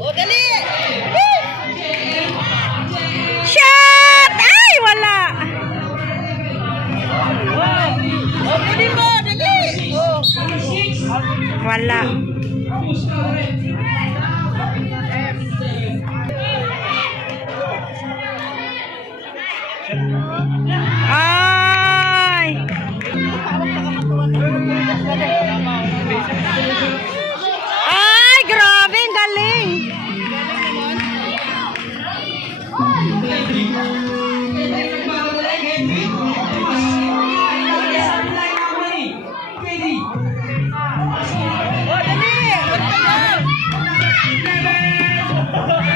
Oh, dali! Shot! Ay, wala. Oh, dali mo, dali! Oh. Wala. Ay! Ay, grabe, ang galing.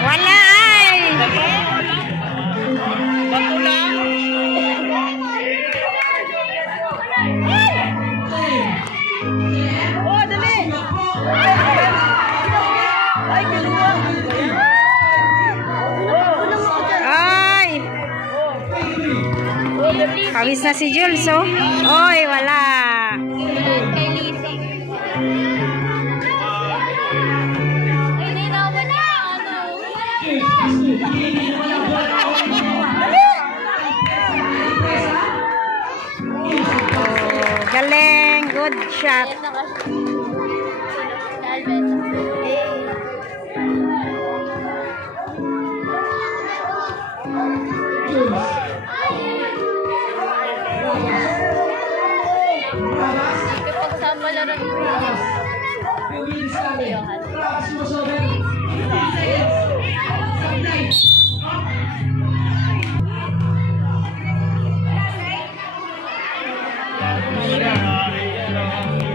Wala ay. Bato lang. Oh, dali! Ay, kinuha! Ay! Kawis na si Jules, oh. Oy, wala. Galing, good shot.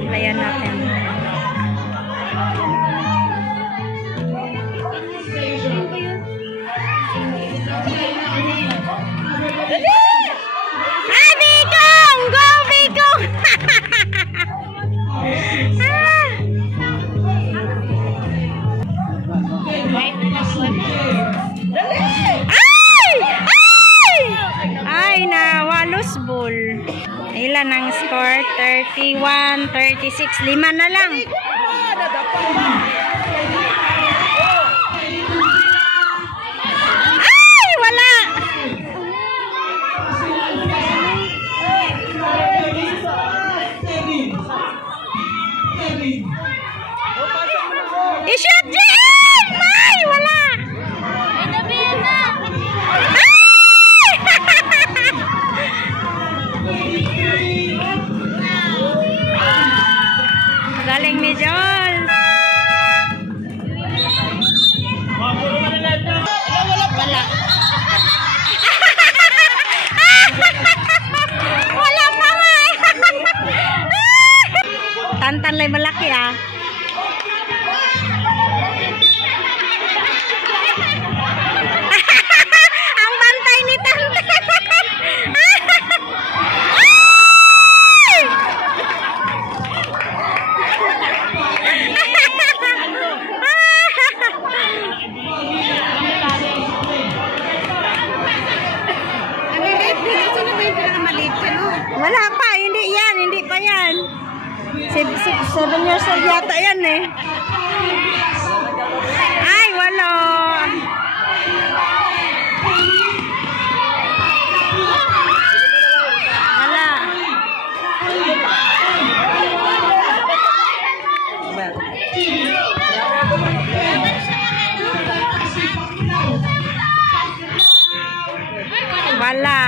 Ayan natin. Ay, Bigong! Go, Bigong! Ay! Ay! Ay, nawalos ball. Ilan ang score? 31, 36. 5 na lang. Ay, wala. I-shot dyan! Ay, wala. Galing ni Joel. Wala. Wala pa nga. Tantan lang malaki ah. Ang bantay ni Tantan. Wala pa, hindi yan, hindi pa yan. 7 years old yata yan eh. Ay, wala. Wala. Wala.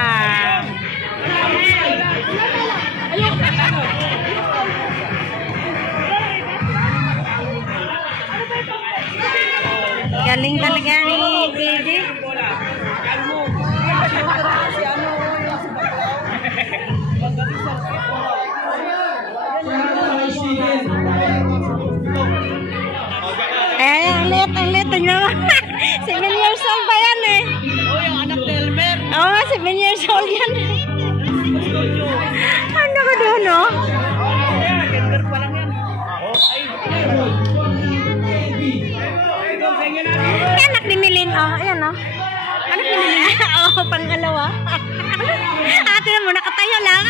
Galing talaga ni KD. Ang lit naman. 7 years old pa yan eh. Oh, yung anak ni Elmer. Oo, 7 years old yan. Ano ka doon, no? Elmer pa lang yan. Anak ni Milin, oh. Ayan, oh. Anak ni Milin. Oo, pangalawa. Ate mo, nakatayo lang.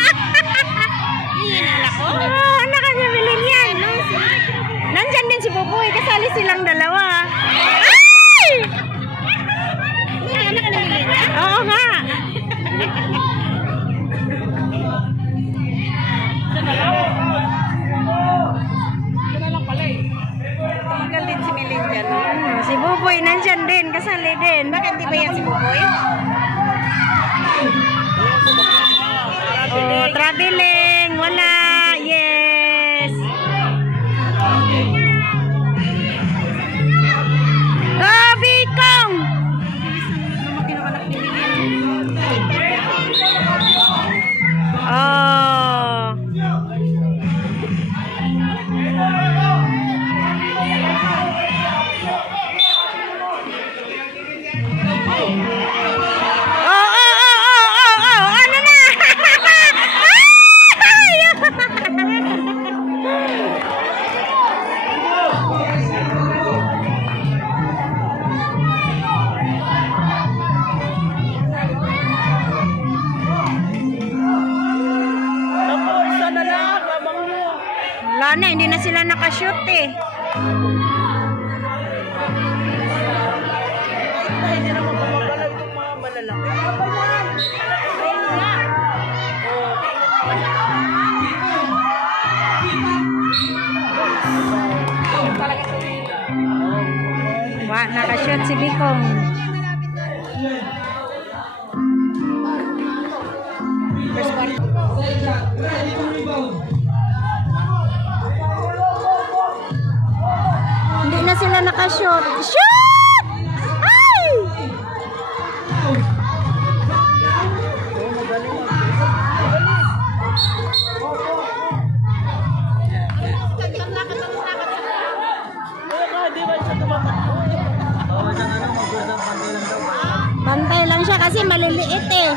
din. Bakit di ba yan si Buboy? Oh, traveling. Wala. Yes. Go, Bikong! Oh. Ano na? Wala na, hindi na sila nakashoot eh. Hindi naman kumabala itong mga malalaki. Wah, nakashoot si Bikong. First one. Hindi na sila nakashoot. Shoot! Ay! Pantay lang siya kasi maliliit eh.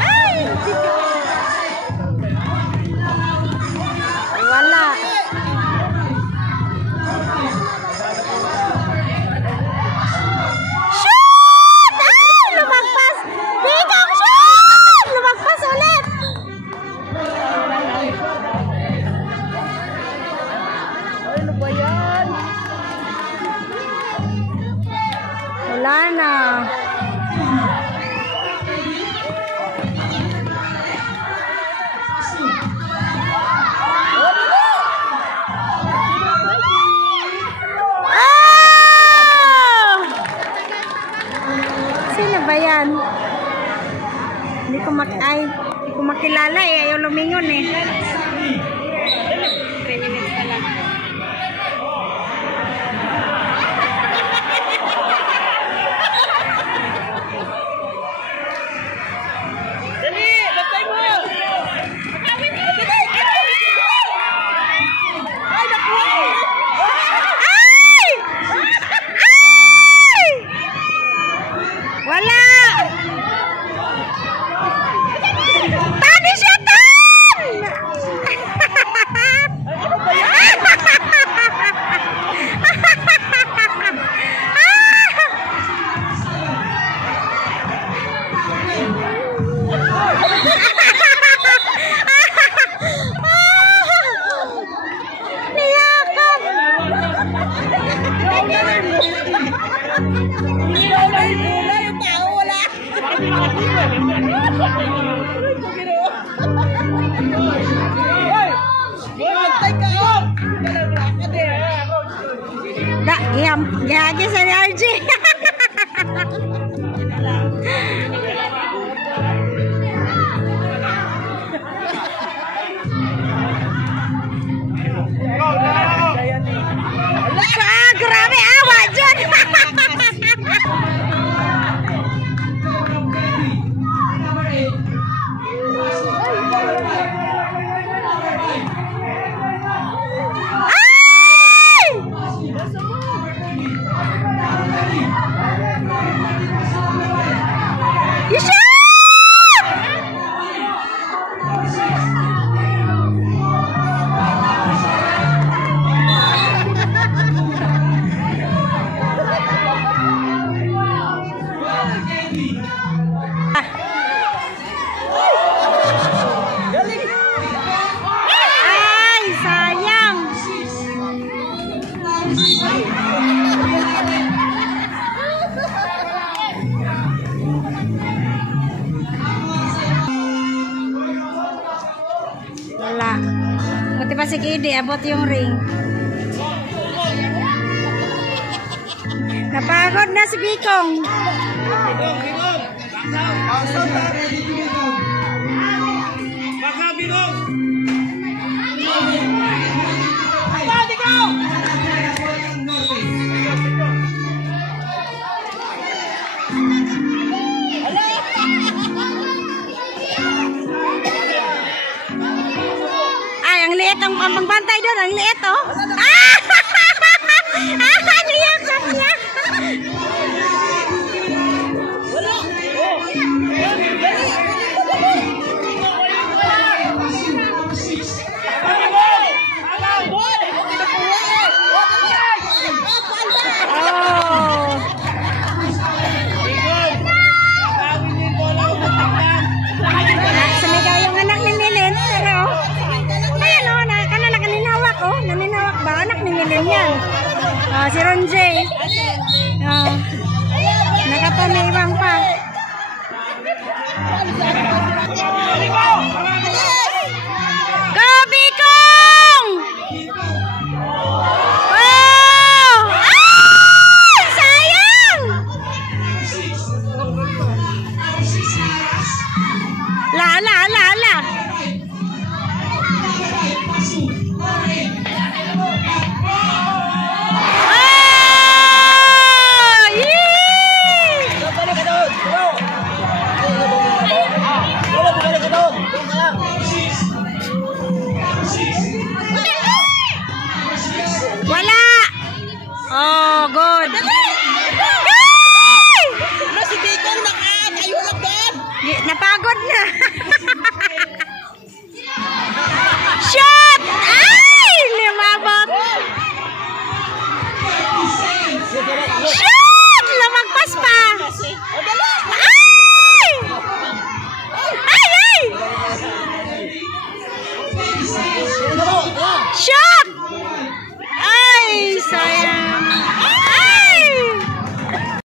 Ay! Wala. Shoot! Ay! Lumagpas! Bigong shoot! Lumagpas ulit! Ano ba yan? Wala na. Ah! Sino ba yan? Hindi ko makilala eh. Ayaw lumingon eh. 3 minutes na lang. Dali! Bantay mo! Ay, naku! Ay! Ay! Wala! Tadi siya tan! Ano ba yan? Niyakap! Wala yung tao, wala. Bantay ka! Kalaglakan eh. Da, gihagi sa ni RJ. Grabe awa dyan. You shoot! Ay, sayang. Wala. Buti pa si Kidi, abot yung ring. Napagod na si Bikong. Bigong, Bigong. Baka, Bigong. Ay, ang liit ang pagbantay doon. Ang liit, oh. Ah! Niyakap niya. Oh. Sumigaw yung anak ni Milen. Pero, ayan o, naninawak o. Naninawak ba? Anak ni Milen yan. Si Ron J. Nakapamiwang pa.